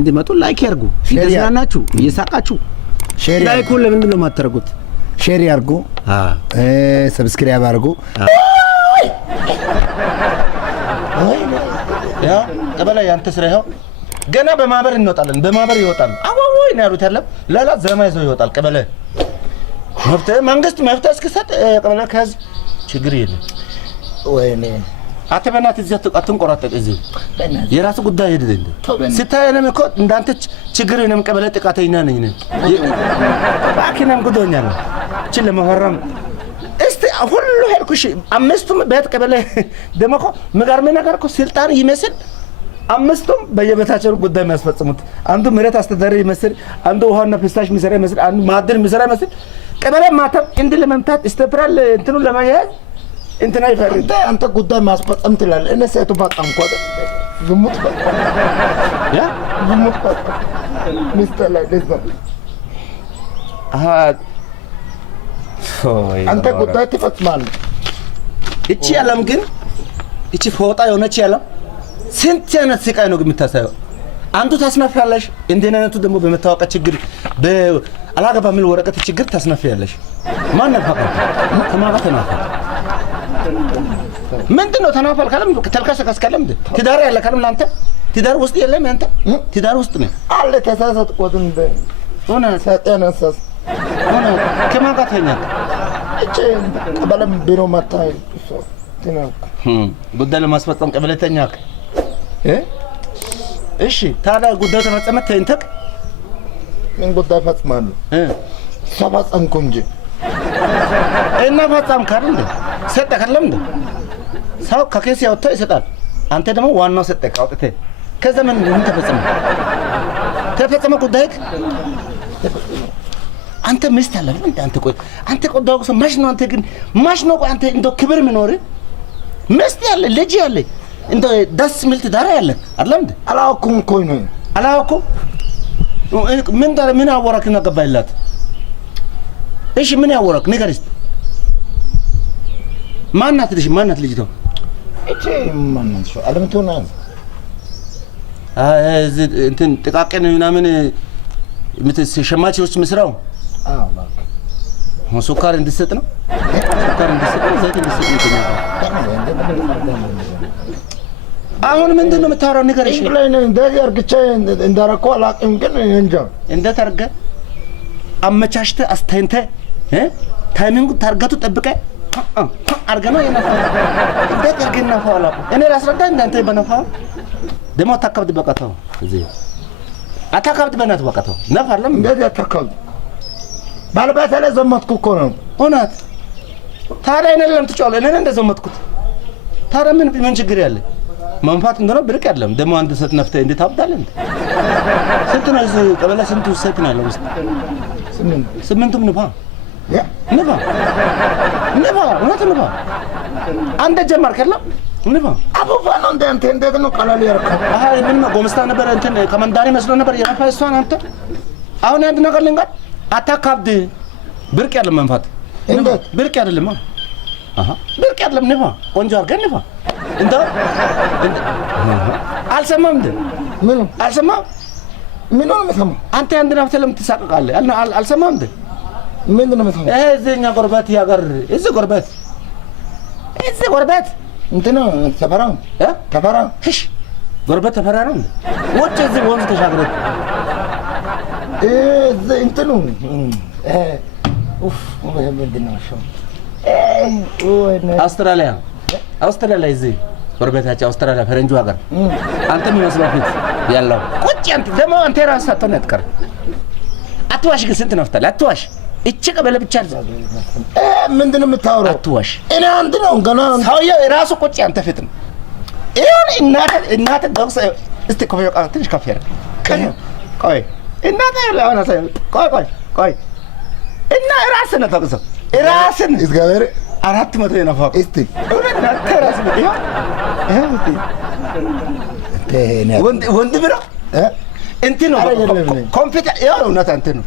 እንዲመጡ ላይክ ያርጉ ይደስናናችሁ እየሳቃችሁ ላይክ ለምን ነው ማተረጉት ሼር ያርጉ ሰብስክራይብ አርጉ ያ ቀበላ ያንተ ስራ ይኸው ገና በማህበር እንወጣለን በማህበር ይወጣል አዋዋይ ነው ያሉት አይደለም ላላ ዘማይ ሰው ይወጣል ቀበለ መፍትሄ መንግስት መፍትሄ እስከሰጥ ቀበለ ከዝ ችግር የለም ወይኔ አተበናት እዚህ አትንቆራጠጥ እዚህ የራስ ጉዳይ ሄደልኝ ስታየለም እኮ እንዳንተ ችግር የለም ቀበለ ጥቃተኛ ነኝ ባኪናም ጉዶኛል እቺ ለመፈረም እስቲ ሁሉ ሄልኩሽ አምስቱም ቤት ቀበለ ደመኮ መጋርመ ነገር እኮ ስልጣን ይመስል አምስቱም በየቤታቸው ጉዳይ የሚያስፈጽሙት አንዱ መሬት አስተዳደር ይመስል አንዱ ውሃና ፍሳሽ ሚሰራ ይመስል አንዱ ማዕድን ሚሰራ ይመስል ቀበለ ማተም እንድ ለመምታት ስቴፕራል እንትኑ ለማያዝ እንትና ይፈርድ አንተ ጉዳይ ማስፈጸም ትላለህ እነ ሰይቱ ባጣም ቆደ ዝሙት ያ ዝሙት ሚስተር ላይ ደስ አንተ ጉዳይ ትፈጽማለህ እቺ ያለም ግን እቺ ፎጣ የሆነች ያለም ስንት አይነት ስቃይ ነው የምታሳየው አንዱ ታስናፋለሽ እንደነነቱ ደግሞ በመታወቃ ችግር በአላገባ ምን ወረቀት ችግር ታስናፋለሽ ማን ነፋቀ ከማጋ ተናፋ ምንድነው ተናፋል ካለም ተልካሰካስ ካለም ትዳር ያለ ካለም ላንተ ትዳር ውስጥ የለም አንተ ትዳር ውስጥ ነው አለ ተሳሳት ቆድን ሆነ ሰጠነሰስ ሆነ ከማጋ ተኛ እቺ ቀበለም ቢሮ ማታይ ተናኩ ጉዳይ ለማስፈጸም ቀበለተኛ እሺ ታዲያ ጉዳዩ ተፈጸመ ተንተክ ምን ጉዳይ ፈጽማለሁ ሰባጸምኩ እንጂ እና ፈጻም ካለ ሰጠ ካለም እንደ ሰው ከኬስ ያወጣ ይሰጣል አንተ ደግሞ ዋናው ሰጠ ካውጥተ ከዘመን ምን ተፈጸመ ጉዳይ አንተ ምስት አለ እንዴ አንተ ቆይ አንተ ቆዳው ሰው ማሽ ነው አንተ ግን ማሽ ነው አንተ እንደ ክብር ምኖር ምስት ያለ ልጅ ያለ እንደ ደስ ምልት ዳራ ያለ አይደለም እንዴ አላውኩም እኮ ነው አላውኩም ምን ዳራ ምን አወራክና ገባይላት እሺ ምን ያወራክ ንገርስ ማናት ልጅ ነው እቺ ማናት ሾ አለምቶና እንትን ጥቃቀን ምናምን ሸማቾች መስራው ሱካር እንድሰጥ ነው ዘይት እንድሰጥ ነው አሁን ምንድነው የምታወራው ነገር እሺ ላይ ነው እንደዚህ አርግቼ እንዳረከው አላቅም ግን እንጃ እንዴት አርገ አመቻችተ አስተንተ ታይሚንግ ታርጋቱ ጠብቀ አርገ ነው የነፋ እንዴት አርገና ፈዋላ እኔ ራስረዳ እንዳንተ በነፋ ደሞ ታከብድ በቀተው እዚህ አታከብድ በእናት በቀተው ነፋለም እንደዚህ አታከብድ ባልባታ ላይ ዘመትኩ እኮ ነው ሆናት ታዲያ እኔ ለምን ትጫወለ እኔ እንደዘመትኩት ታዲያ ምን ችግር ያለ መንፋት እንደሆነ ብርቅ አይደለም ደሞ አንድ ሰት ነፍተ እንዴት አብዳለን ስንት ነው እዚህ ቀበለ ስንት ሰት ነው ያለው ስምንቱም ንፋ ንፋ እውነት ንፋ አንደ ጀመር ከለም ንፋ አቡፋ ነው እንደ እንዴት ነው ቀላል ያረከው ምን ጎመስታ ነበር እንትን ከመንዳሪ መስሎ ነበር የነፋ እሷን አንተ አሁን አንድ ነገር ልንገር አታካብድ ብርቅ አይደለም መንፋት እንዴት ብርቅ አይደለም ብርቅ አይደለም ንፋ ቆንጆ አርገን ንፋ እንደ አልሰማም እንደ ምን አልሰማም ምን ነው መስማ አንተ አንድ ናፍተ ለምን ትሳቀቃለህ አልሰማም እንደ ምን ነው መስማ እዚህኛ ጎርበት ያገር እዚህ ጎርበት እንትና ተፈራ እሺ ጎርበት ተፈራ ነው እንደ ወጭ እዚህ ወንዝ ተሻግረህ እንትኑ ኡፍ ምንድን ነው ሾ አውስትራሊያ እዚህ ጎረቤታችን አውስትራሊያ ፈረንጁ ሀገር አንተ የሚመስለው ፊት ያለው ቁጭ አንተ ደግሞ አንተ ራስህ አትነጥቀር አትዋሽ ግን ስንት ነፍታል አትዋሽ እቺ ቀበለ ብቻ ምንድን ነው የምታወራው አትዋሽ እኔ አንድ ነው ገና ሰውዬው ራሱ ቁጭ አንተ ፊት ነው ይሁን እናተ ደውሰ እስቲ ኮፈዮ ቃል ትንሽ ካፌ ቆይ እናተ ለሆነ ቆይ እና ራስህ ነው ተቀሰ ራስን እግዚአብሔር 400 የነፋው እስቲ እውነት ተራስ ነው ወንድ ብራ እንት ነው ኮምፒውተር ያው እውነት አንተ ነው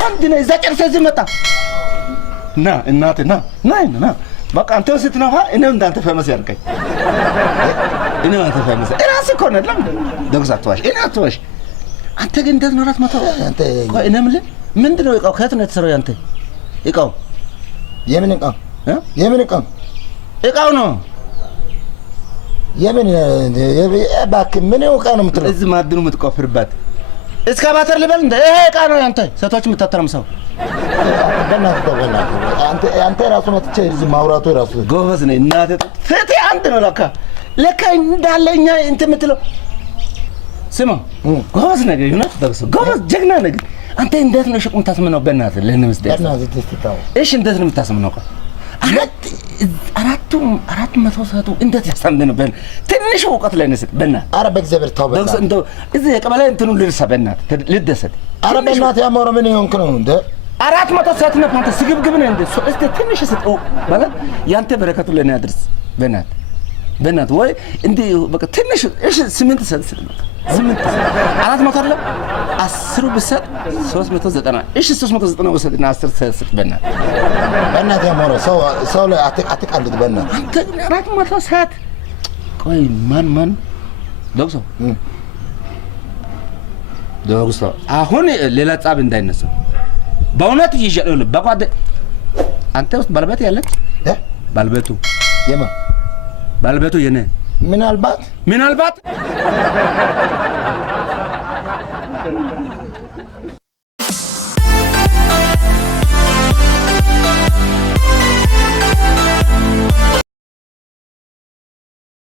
ወንድ ነው እዛ ጨርሰህ እዚህ መጣ ና እናት ና በቃ አንተ ስትነፋ እኔ እንዳንተ ፈመስ ያርቀኝ እኔ አንተ ፈመስ ራስህ እኮ ነው ለምን ደግስ አትዋሽ እኔ አትዋሽ አንተ ግን እንዴት ነው 400? አንተ ቆይ እኔ የምልህ ምንድን ነው እቃው? ከየት ነው የተሰራው ያንተ እቃው? የምን እቃ? የምን እቃ? እቃው ነው የምን እባክህ ምን እቃ ነው የምትለው? እዚህ ማዕድኑ የምትቆፍርበት እስካቫተር ልበል እንደ ይሄ እቃ ነው ያንተ ሴቶች የምታተራምሰው። አንተ ራሱ መጥቼ እዚህ ማውራቱ ራሱ ጎበዝ ነህ እናቴ። ፍትህ አንተ ነው ለካ እንዳለኛ እንትን የምትለው ስማ፣ ጎበዝ ነህ ይሁንት ተብሶ ጎበዝ ጀግና ነህ። አንተ እንዴት ነው ሸቁም ታስመነው? በእናትህ ለነምስደ እሺ፣ እንዴት ነው የምታስመነው? አራት መቶ ሰዓቱ እንዴት ያሳምነው? ትንሽ እውቀት ላይ ነህ በእናትህ። ኧረ በእግዚአብሔር ተው በእናትህ። እንደው እዚህ የቀበሌ እንትኑን ልርሳ በእናትህ ልደሰት። ኧረ በእናትህ ያማረ ምን ይሆንክ ነው እንደ 400 ሰዓት ነው አንተ ስግብግብ ነህ እንደ እስቲ ትንሽ ስጠው ማለት ያንተ በረከቱ ለኔ ያድርስ በእናትህ ወይ እንዴ በቃ ትንሽ እሺ 8 ሰዓት ነው 8 400 አይደለም 10 ብሰጥ 390 እሺ 390 ወሰድና 10 ሰዓት በእናትህ ያማረ ሰው ላይ አትቃልድ በእናትህ አንተ 400 ሰዓት ቆይ ማን ዶግሶ አሁን ሌላ ጻብ እንዳይነሳ በእውነት ይዤልህ በቋደ አንተ ውስጥ ባለቤት ያለች ባለቤቱ የማ ባለቤቱ የኔ ምናልባት